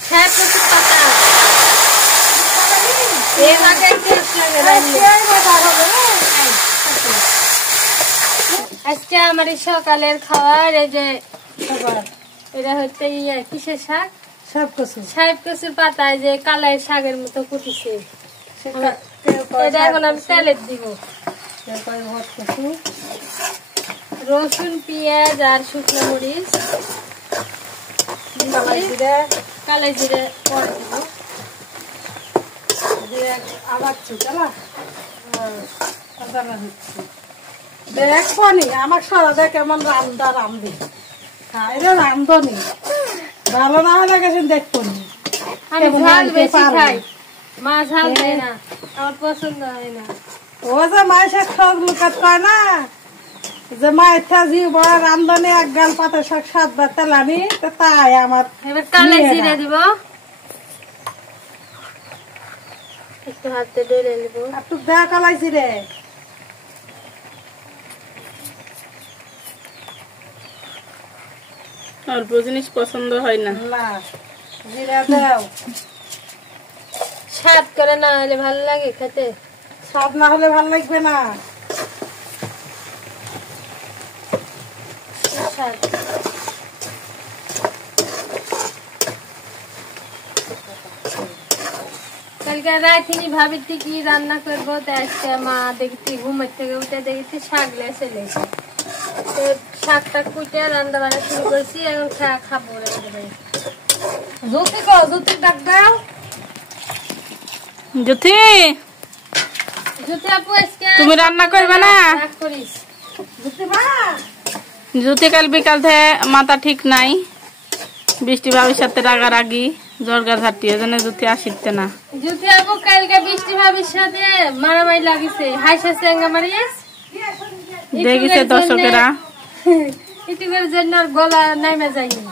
হ্যাঁ প্রচুর পাতা আজকে আমার সকালের খাবার এই যে এটা হচ্ছে কিসের শাক সাহেব কচুর পাতায় যে কালাই শাকের মতো কুটিছে এটা এখন আমি তেলে দিব রসুন পেঁয়াজ আর শুকনো মরিচ কালাই জিরে পরে দিব আবার দেখবনি আমার সরাদা কেমন রামদা রামদি এটা রামদনি ভালো না হলে গেছেন দেখবনি আমি ঝাল বেশি খাই মা ঝাল খায় না আমার পছন্দ হয় না ও যে মায়ের শাক লুকাত কয় না যে মায়ের থাজি বড় রামদনি এক গাল পাতা শাক 7 বার তেলানি তাই আমার এবার কালাই জিরে দিব একটু হাতে ডলে নেব একটু দেয়া কালাই জিরে অল্প জিনিস পছন্দ হয় না না জিরা দাও স্বাদ করে না হলে ভালো লাগে খেতে স্বাদ না হলে ভালো লাগবে না কালকে রাতে ভাবি কি রান্না করবো আজকে মা দেখতে ঘুমের থেকে উঠে দেখতে শাক লেসেলে শাকটা কুটে রান্না বান্না শুরু করছি এখন খাবো জ্যোতি জ্যোতি ডাক দাও জ্যোতি জ্যোতি আপু আজকে তুমি রান্না করবে না করিস জ্যোতি মা জ্যোতি কাল বিকাল থেকে মাথা ঠিক নাই বৃষ্টি ভাবির সাথে রাগারাগি জর্গা ঝাঁটি এজন্য জ্যোতি আসিতে না জ্যোতি আপু কালকে বৃষ্টি ভাবির সাথে মারামারি লাগিছে হাইসা চেঙ্গা মারিস দেখিছে দর্শকেরা ইউটিউবের জন্য গলা নামে যায়নি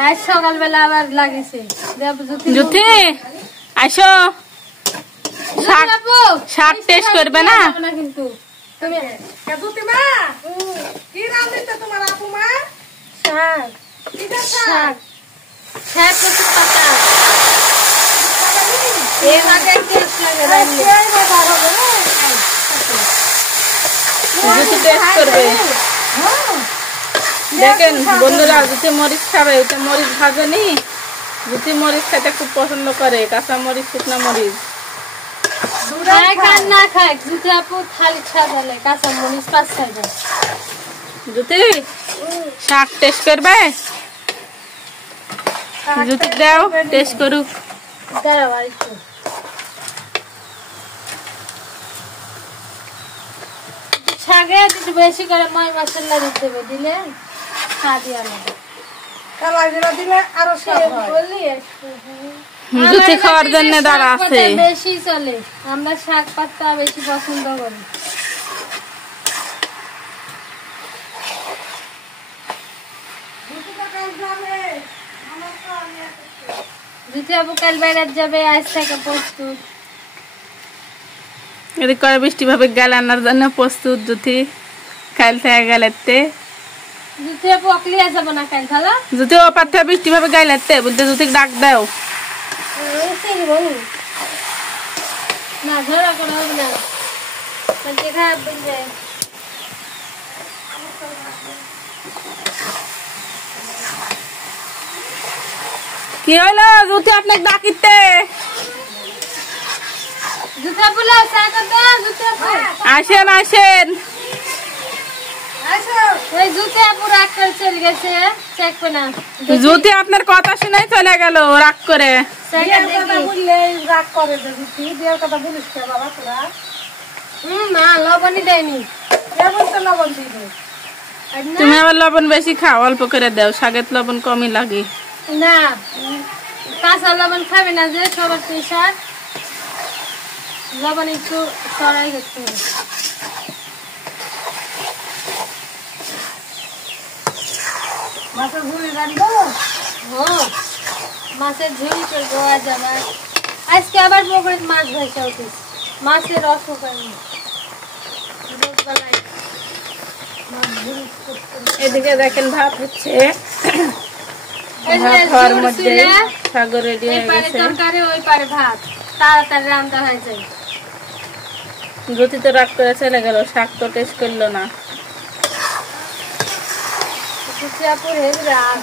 আজ সকালবেলা আবার লাগিছে জ্যোতি আইসো শাক টেস্ট করবে না কিন্তু তুমি জ্যোতি মা কি রান্না তোমার আপু মা শাক কিটা শাক শাক প্রচুর পাতা এই মাঝে টেস্ট লাগে জ্যোতি টেস্ট করবে দেখেন বন্ধুরা জ্যোতি মরিচ খাবে ওটা মরিচ ভাজেনি জ্যোতি মরিচ খেতে খুব পছন্দ করে কাঁচা মরিচ শুকনা মরিচ না খায় জ্যোতি আপু খালি খাবে কাঁচা মরিচ 5-6 টা জ্যোতি শাক টেস্ট করবে জ্যোতি দাও টেস্ট করুক দাঁড়াও একটু শাকে একটু বেশি করে ময় মশলা দিতে হবে দিলে স্বাদই আলাদা কালাই জিরা দিলে আরো স্বাদ হয় বললি জ্যোতি খাওয়ার জন্য দাঁড়া আছে বেশি চলে আমরা শাক পাতা বেশি পছন্দ করি জ্যোতি আপু কাল বাইরে যাবে আজ থেকে প্রস্তুত এদিক করে বৃষ্টি ভাবে গেল আনার জন্য প্রস্তুত জ্যোতি কাল থেকে গেলেতে জ্যোতি আপু অকলি যাবো না কাল ভালো জ্যোতি ও পাথে বৃষ্টি ভাবে গাইলেতে বলতে জ্যোতি ডাক দাও না ঝরা করে হবে না দেখা বুঝে কি হলো জ্যোতি আপনাকে ডাকিতে জুতা বলা সাকা দাও জুতা আসেন আসেন আসো এই জুতা পুরো আটকে চলে গেছে চেক করে না জ্যোতি আপনার কথা শুনে চলে গেল রাগ করে সাকা কথা বললে রাগ করে জ্যোতি দেওয়ার কথা বলিস না বাবা তোরা না লবণই দেয়নি কেমন তো লবণ দিবে তুমি আবার লবণ বেশি খাও অল্প করে দাও শাকের লবণ কমই লাগে না কাঁচা লবণ খাবে না যে সবার পেশার লবণ একটু সরাই করতে হবে মাছের ঝুড়ি রাখবো হ্যাঁ মাছের ঝুড়ি করবো আজ আবার পুকুরে মাছ ধরতে হচ্ছে মাছের রস পাইনি এদিকে দেখেন ভাত হচ্ছে এই যে ভাত খাওয়ার মধ্যে শাক রেডি এই হয়ে পারে গেছে। তরকারি ওই পারে ভাত, তাড়াতাড়ি রান্না হয়ে যায়। জ্যোতি তো রাগ করে চলে গেল, শাক তো টেস্ট করলো না। কুচিয়াপুরের রাগ।